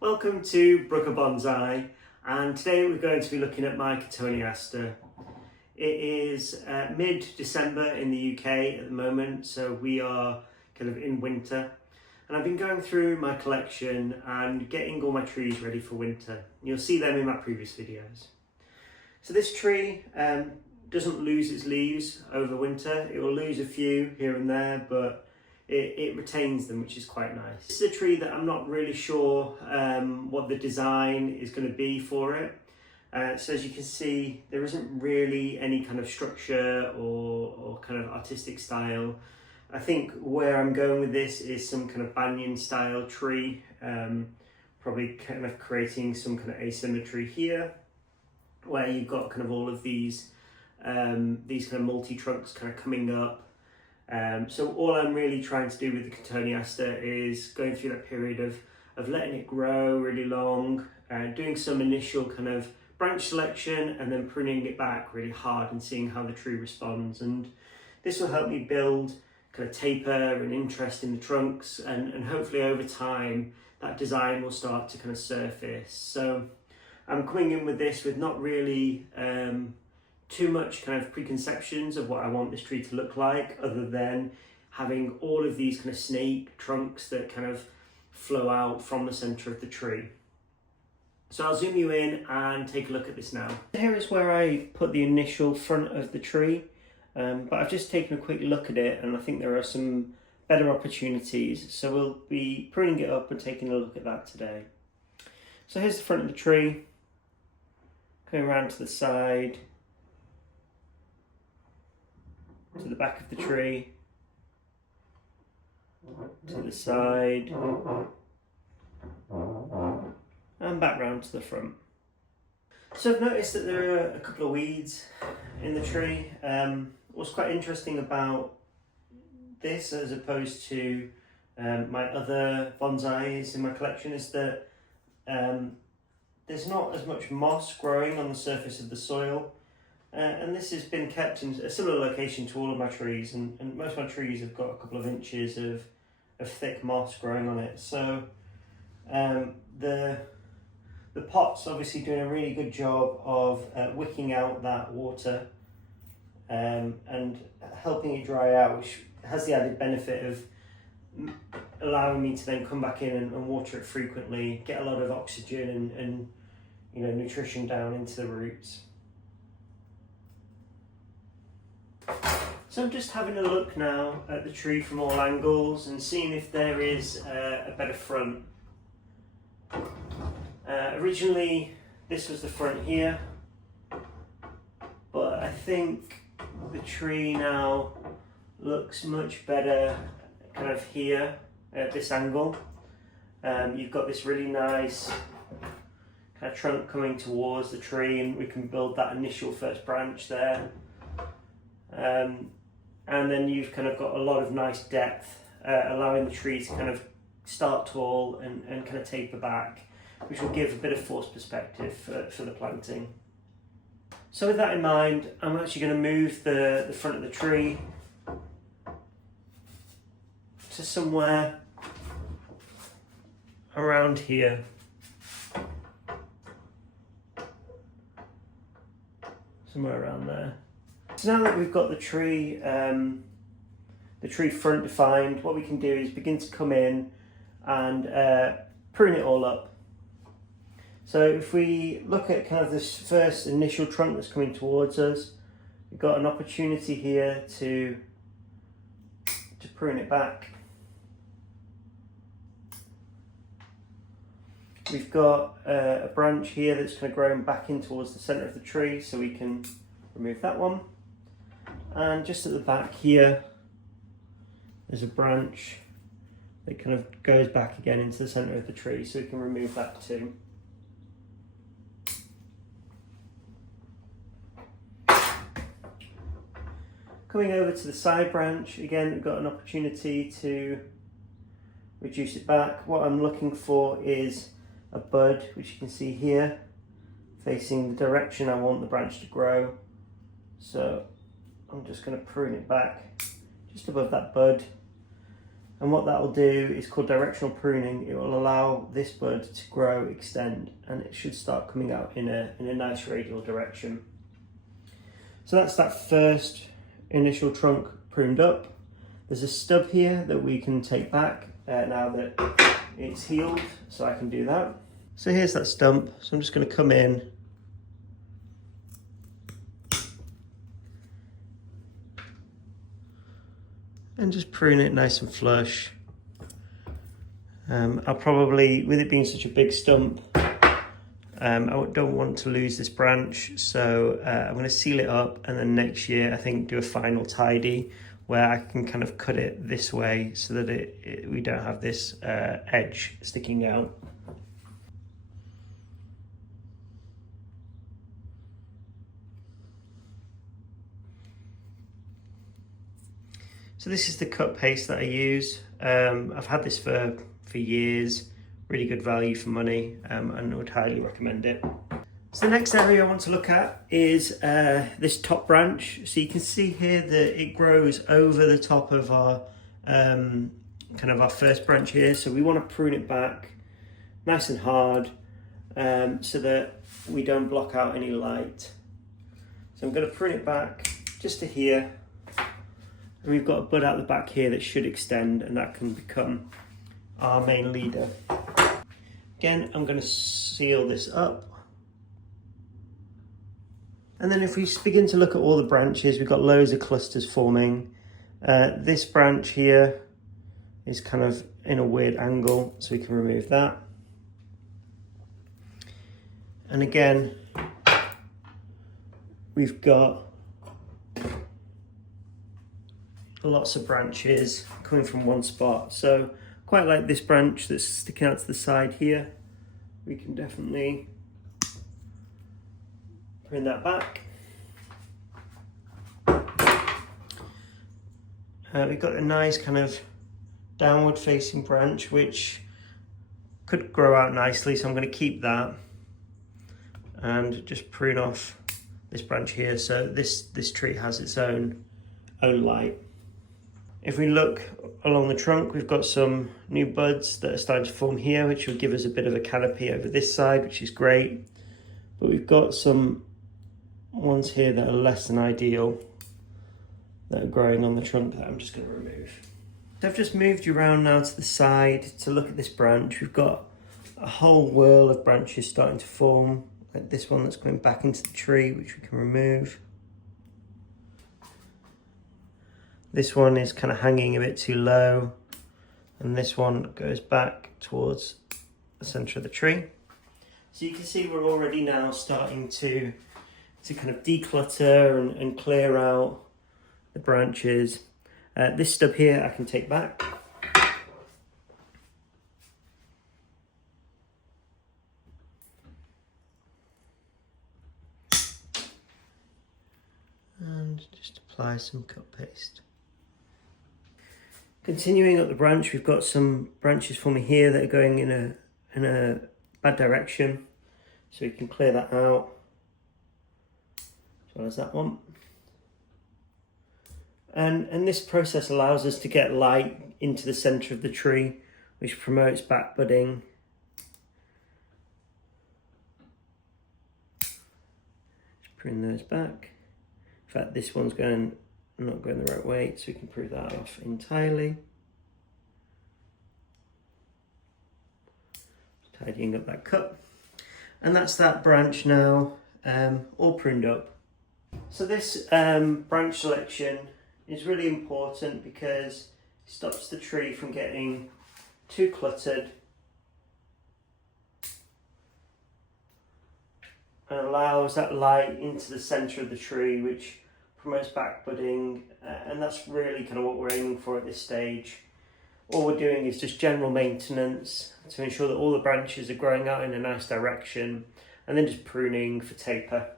Welcome to Brooker Bonsai, and today we're going to be looking at my Cotoneaster. It is mid-December in the UK at the moment, so we are kind of in winter. And I've been going through my collection and getting all my trees ready for winter. You'll see them in my previous videos. So this tree doesn't lose its leaves over winter. It will lose a few here and there, but it retains them, which is quite nice. This is a tree that I'm not really sure what the design is going to be for it. So as you can see, there isn't really any kind of structure or kind of artistic style. I think where I'm going with this is some kind of banyan style tree, probably kind of creating some kind of asymmetry here, where you've got kind of all of these kind of multi-trunks kind of coming up. So all I'm really trying to do with the Cotoneaster is going through that period of letting it grow really long, doing some initial kind of branch selection and then pruning it back really hard and seeing how the tree responds. And this will help me build kind of taper and interest in the trunks, and hopefully over time that design will start to kind of surface. So I'm coming in with this with not really too much kind of preconceptions of what I want this tree to look like, other than having all of these kind of snake trunks that kind of flow out from the center of the tree. So I'll zoom you in and take a look at this now. Here is where I put the initial front of the tree, but I've just taken a quick look at it and I think there are some better opportunities. So we'll be pruning it up and taking a look at that today. So here's the front of the tree, going around to the side, to the back of the tree, to the side, and back round to the front. So I've noticed that there are a couple of weeds in the tree. What's quite interesting about this, as opposed to my other bonsais in my collection, is that there's not as much moss growing on the surface of the soil. And this has been kept in a similar location to all of my trees, and most of my trees have got a couple of inches of thick moss growing on it. So the pot's obviously doing a really good job of wicking out that water and helping it dry out, which has the added benefit of allowing me to then come back in and water it frequently, get a lot of oxygen and nutrition down into the roots. So I'm just having a look now at the tree from all angles and seeing if there is a better front. Originally this was the front here, but I think the tree now looks much better kind of here at this angle. You've got this really nice kind of trunk coming towards the tree, and we can build that initial first branch there. And then you've kind of got a lot of nice depth, allowing the tree to kind of start tall and kind of taper back, which will give a bit of forced perspective for the planting. So with that in mind, I'm actually going to move the front of the tree to somewhere around here. Somewhere around there. So now that we've got the tree front defined, what we can do is begin to come in and prune it all up. So if we look at kind of this first initial trunk that's coming towards us, we've got an opportunity here to prune it back. We've got a branch here that's kind of growing back in towards the center of the tree, so we can remove that one. And just at the back here, there's a branch that kind of goes back again into the center of the tree, so we can remove that too. Coming over to the side branch, again, we've got an opportunity to reduce it back. What I'm looking for is a bud, which you can see here, facing the direction I want the branch to grow. So I'm just going to prune it back just above that bud, And what that will do is called directional pruning. It will allow this bud to grow, extend, and it should start coming out in a nice radial direction. So that's that first initial trunk pruned up. There's a stub here that we can take back now that it's healed, so I can do that. So here's that stump. So I'm just going to come in and just prune it nice and flush. I'll probably, with it being such a big stump, I don't want to lose this branch, so I'm going to seal it up, and then next year I think do a final tidy where I can kind of cut it this way so that we don't have this edge sticking out. So this is the cut paste that I use. I've had this for years, really good value for money, and would highly recommend it. So the next area I want to look at is this top branch. So you can see here that it grows over the top of our kind of our first branch here. So we want to prune it back nice and hard so that we don't block out any light. So I'm going to prune it back just to here. And we've got a bud out the back here that should extend, and that can become our main leader. Again, I'm going to seal this up. And then if we begin to look at all the branches, we've got loads of clusters forming. This branch here is kind of in a weird angle, so we can remove that. And again, we've got lots of branches coming from one spot. So quite like this branch that's sticking out to the side here. We can definitely prune that back. We've got a nice kind of downward facing branch which could grow out nicely, so I'm going to keep that and just prune off this branch here so this tree has its own light. If we look along the trunk, we've got some new buds that are starting to form here, which will give us a bit of a canopy over this side, which is great. But we've got some ones here that are less than ideal that are growing on the trunk that I'm just going to remove. So I've just moved you around now to the side to look at this branch. We've got a whole whirl of branches starting to form, like this one that's going back into the tree, which we can remove. This one is kind of hanging a bit too low, and this one goes back towards the center of the tree. So you can see we're already now starting to kind of declutter and clear out the branches. This stub here I can take back. And just apply some cut paste. Continuing up the branch, we've got some branches forming here that are going in a bad direction, so we can clear that out, as well as that one. And this process allows us to get light into the centre of the tree, which promotes back budding. Just prune those back. In fact, this one's not going the right way, so we can prune that off entirely. Tidying up that cut. And that's that branch now, all pruned up. So this branch selection is really important because it stops the tree from getting too cluttered and allows that light into the centre of the tree, which promotes back budding, and that's really kind of what we're aiming for at this stage. All we're doing is just general maintenance to ensure that all the branches are growing out in a nice direction, and then just pruning for taper.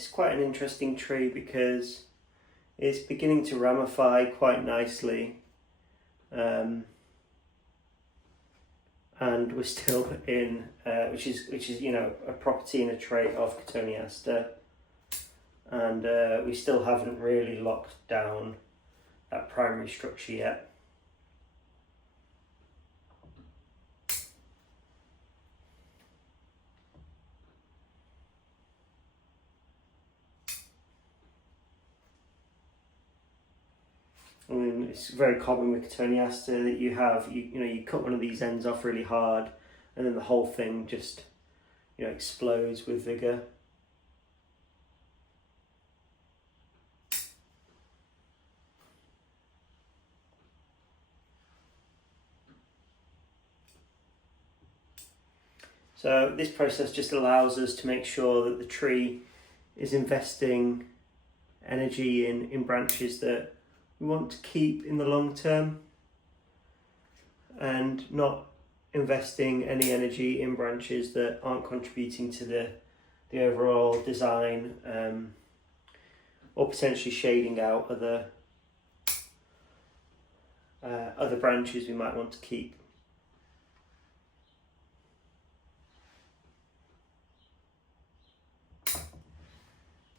It's quite an interesting tree because it's beginning to ramify quite nicely, and we're still in which is a property and a trait of Cotoneaster, and we still haven't really locked down that primary structure yet. I mean, it's very common with Cotoneaster that you cut one of these ends off really hard, and then the whole thing just explodes with vigor. So this process just allows us to make sure that the tree is investing energy in branches that we want to keep in the long term, and not investing any energy in branches that aren't contributing to the overall design, or potentially shading out other branches we might want to keep.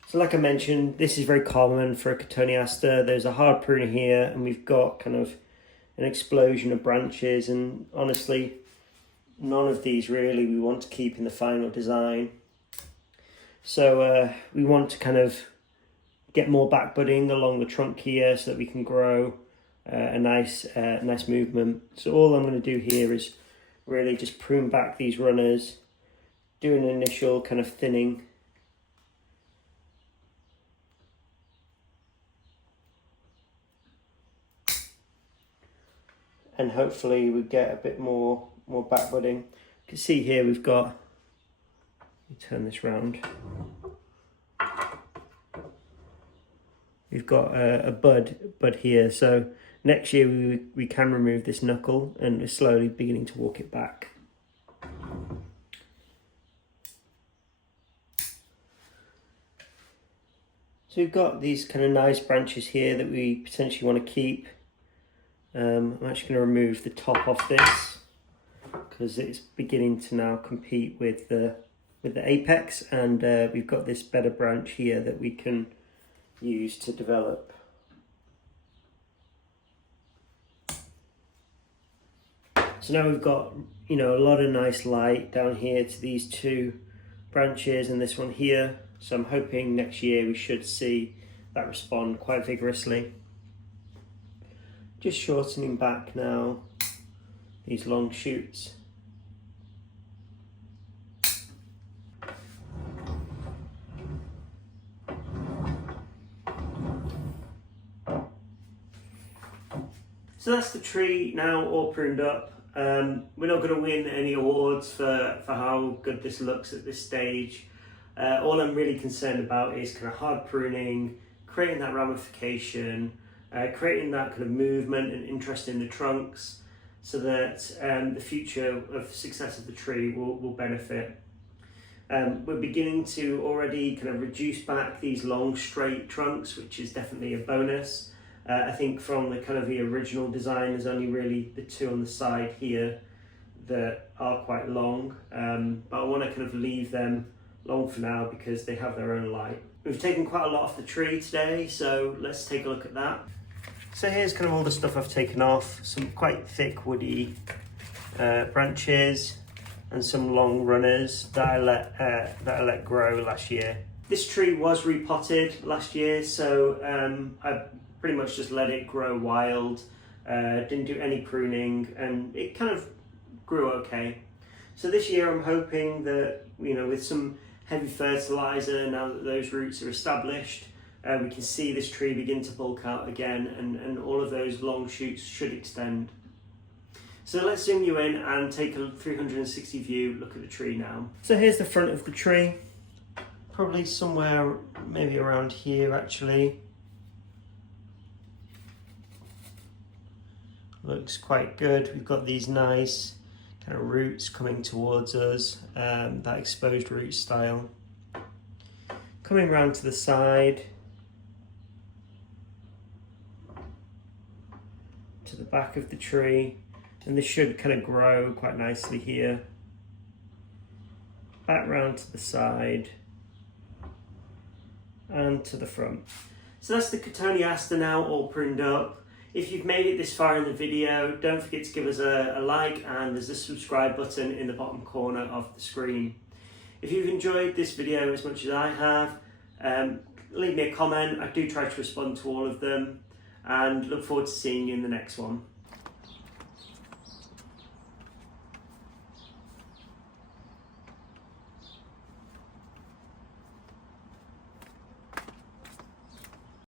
So like I mentioned, this is very common for a Cotoneaster. There's a hard pruner here, and we've got kind of an explosion of branches, and honestly, none of these really we want to keep in the final design. So we want to kind of get more back budding along the trunk here so that we can grow a nice movement. So all I'm going to do here is really just prune back these runners, do an initial kind of thinning, and hopefully we get a bit more back budding. You can see here we've got, let me turn this round, we've got a bud here, so next year we can remove this knuckle, and we're slowly beginning to walk it back. So we've got these kind of nice branches here that we potentially want to keep. I'm actually going to remove the top off this because it's beginning to now compete with the apex, and we've got this better branch here that we can use to develop. So now we've got a lot of nice light down here to these two branches and this one here, so I'm hoping next year we should see that respond quite vigorously. Just shortening back now these long shoots. So that's the tree now all pruned up. We're not going to win any awards for how good this looks at this stage. All I'm really concerned about is kind of hard pruning, creating that ramification, creating that kind of movement and interest in the trunks, so that the future of success of the tree will benefit. We're beginning to already kind of reduce back these long straight trunks, which is definitely a bonus. I think from the original design, there's only really the two on the side here that are quite long, but I want to kind of leave them long for now because they have their own light. We've taken quite a lot off the tree today, so let's take a look at that. So here's kind of all the stuff I've taken off, some quite thick woody branches and some long runners that I let grow last year. This tree was repotted last year, so I pretty much just let it grow wild, didn't do any pruning, and it kind of grew okay. So this year I'm hoping that, with some heavy fertilizer, now that those roots are established, we can see this tree begin to bulk out again, and all of those long shoots should extend. So let's zoom you in and take a 360 view look at the tree now. So here's the front of the tree, probably somewhere maybe around here actually. Looks quite good. We've got these nice kind of roots coming towards us, that exposed root style. coming round to the side, to the back of the tree, and this should kind of grow quite nicely here. Back round to the side and to the front. So that's the Cotoneaster now all pruned up. If you've made it this far in the video, don't forget to give us a like, and there's a subscribe button in the bottom corner of the screen. If you've enjoyed this video as much as I have, leave me a comment. I do try to respond to all of them, and look forward to seeing you in the next one.